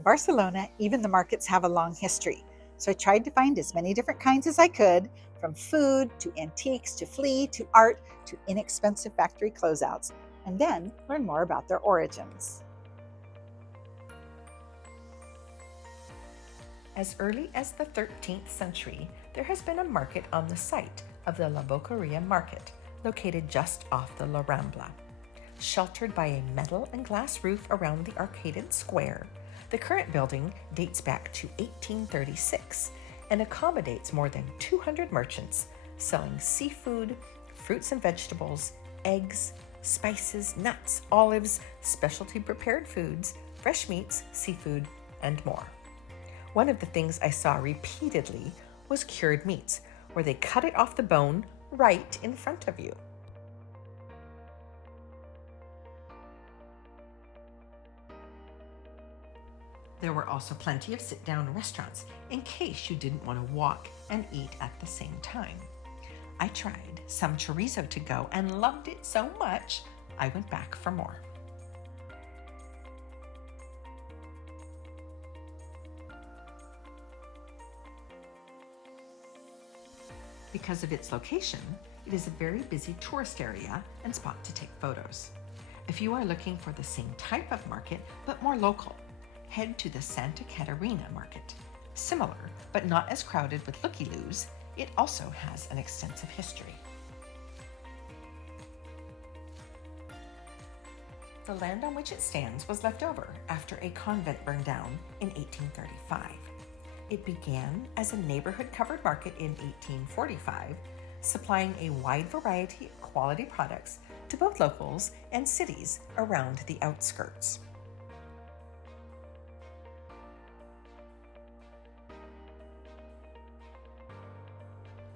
In Barcelona, even the markets have a long history. So I tried to find as many different kinds as I could, from food to antiques to flea to art to inexpensive factory closeouts, and then learn more about their origins. As early as the 13th century, there has been a market on the site of the La Boqueria Market, located just off the La Rambla. Sheltered by a metal and glass roof around the arcaded square, the current building dates back to 1836 and accommodates more than 200 merchants selling seafood, fruits and vegetables, eggs, spices, nuts, olives, specialty prepared foods, fresh meats, seafood, and more. One of the things I saw repeatedly was cured meats, where they cut it off the bone right in front of you. There were also plenty of sit-down restaurants in case you didn't want to walk and eat at the same time. I tried some chorizo to go and loved it so much, I went back for more. Because of its location, it is a very busy tourist area and spot to take photos. If you are looking for the same type of market but more local, head to the Santa Catarina Market. Similar, but not as crowded with looky-loos, it also has an extensive history. The land on which it stands was left over after a convent burned down in 1835. It began as a neighborhood covered market in 1845, supplying a wide variety of quality products to both locals and cities around the outskirts.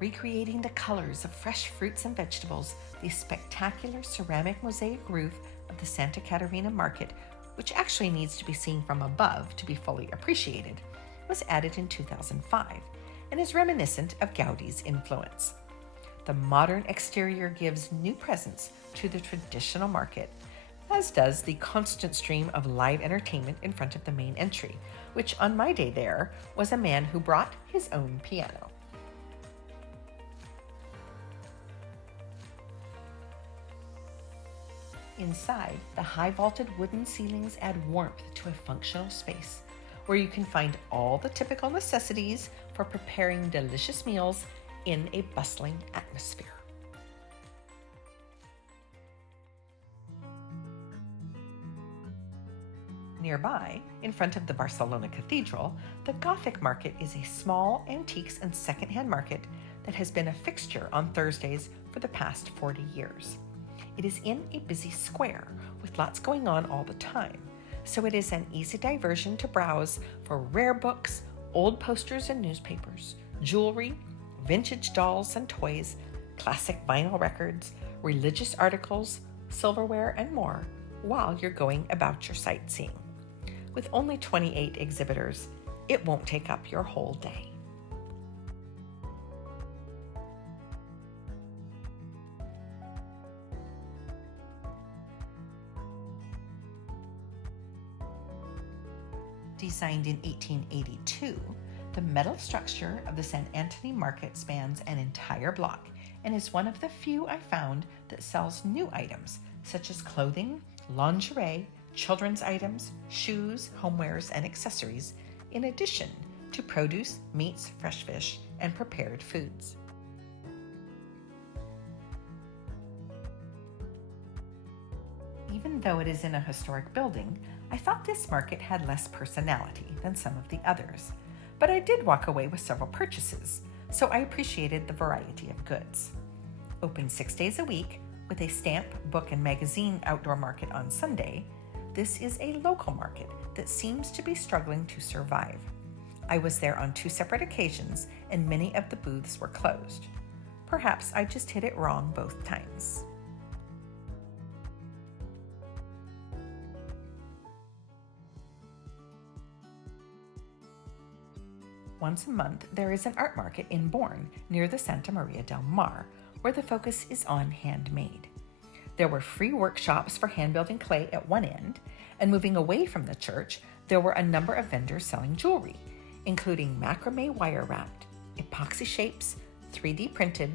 Recreating the colors of fresh fruits and vegetables, the spectacular ceramic mosaic roof of the Santa Catarina Market, which actually needs to be seen from above to be fully appreciated, was added in 2005 and is reminiscent of Gaudi's influence. The modern exterior gives new presence to the traditional market, as does the constant stream of live entertainment in front of the main entry, which on my day there was a man who brought his own piano. Inside, the high vaulted wooden ceilings add warmth to a functional space where you can find all the typical necessities for preparing delicious meals in a bustling atmosphere. Nearby, in front of the Barcelona Cathedral, the Gothic Market is a small antiques and secondhand market that has been a fixture on Thursdays for the past 40 years. It is in a busy square with lots going on all the time, so it is an easy diversion to browse for rare books, old posters and newspapers, jewelry, vintage dolls and toys, classic vinyl records, religious articles, silverware, and more while you're going about your sightseeing. With only 28 exhibitors, it won't take up your whole day. Designed in 1882, the metal structure of the San Anthony Market spans an entire block and is one of the few I found that sells new items such as clothing, lingerie, children's items, shoes, homewares, and accessories, in addition to produce, meats, fresh fish, and prepared foods. Even though it is in a historic building, I thought this market had less personality than some of the others, but I did walk away with several purchases, so I appreciated the variety of goods. Open 6 days a week, with a stamp, book, and magazine outdoor market on Sunday, this is a local market that seems to be struggling to survive. I was there on 2 separate occasions, and many of the booths were closed. Perhaps I just hit it wrong both times. Once a month, there is an art market in Bourne near the Santa Maria del Mar, where the focus is on handmade. There were free workshops for hand-building clay at one end, and moving away from the church, there were a number of vendors selling jewelry, including macrame wire-wrapped, epoxy shapes, 3D printed,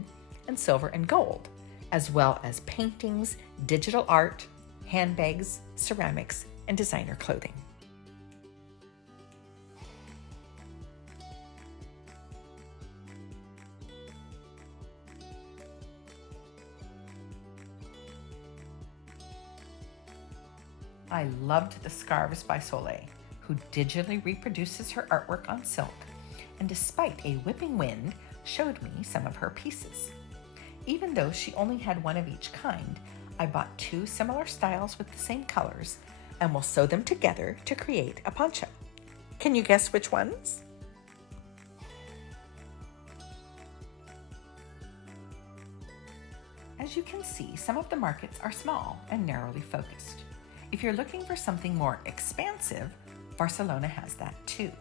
and silver and gold, as well as paintings, digital art, handbags, ceramics, and designer clothing. I loved the scarves by Soleil, who digitally reproduces her artwork on silk, and despite a whipping wind, showed me some of her pieces. Even though she only had one of each kind, I bought 2 similar styles with the same colors and will sew them together to create a poncho. Can you guess which ones? As you can see, some of the markets are small and narrowly focused. If you're looking for something more expansive, Barcelona has that too.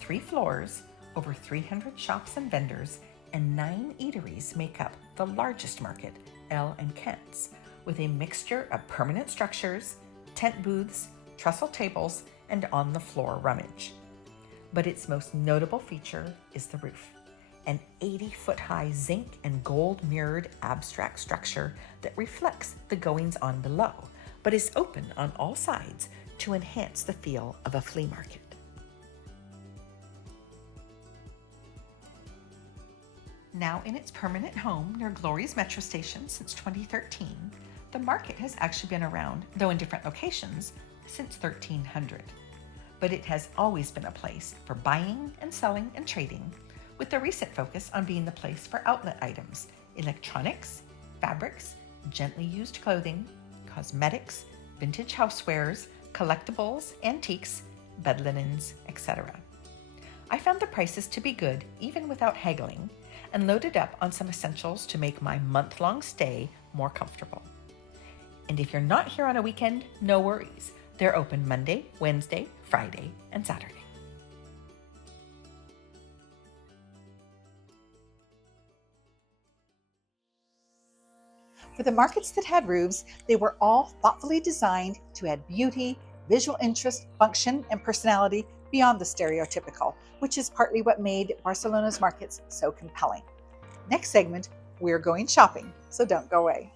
3 floors, over 300 shops and vendors, and 9 eateries make up the largest market, L and Kent's, with a mixture of permanent structures, tent booths, trestle tables, and on-the-floor rummage. But its most notable feature is the roof, an 80-foot-high zinc and gold-mirrored abstract structure that reflects the goings-on below, but is open on all sides to enhance the feel of a flea market. Now in its permanent home near Glory's metro station since 2013, the market has actually been around, though in different locations, since 1300. But it has always been a place for buying and selling and trading, with the recent focus on being the place for outlet items, electronics, fabrics, gently used clothing, cosmetics, vintage housewares, collectibles, antiques, bed linens, etc. I found the prices to be good even without haggling, and loaded up on some essentials to make my month-long stay more comfortable. And if you're not here on a weekend, no worries. They're open Monday, Wednesday, Friday, and Saturday. For the markets that had roofs, they were all thoughtfully designed to add beauty, visual interest, function, and personality beyond the stereotypical, which is partly what made Barcelona's markets so compelling. Next segment, we're going shopping, so don't go away.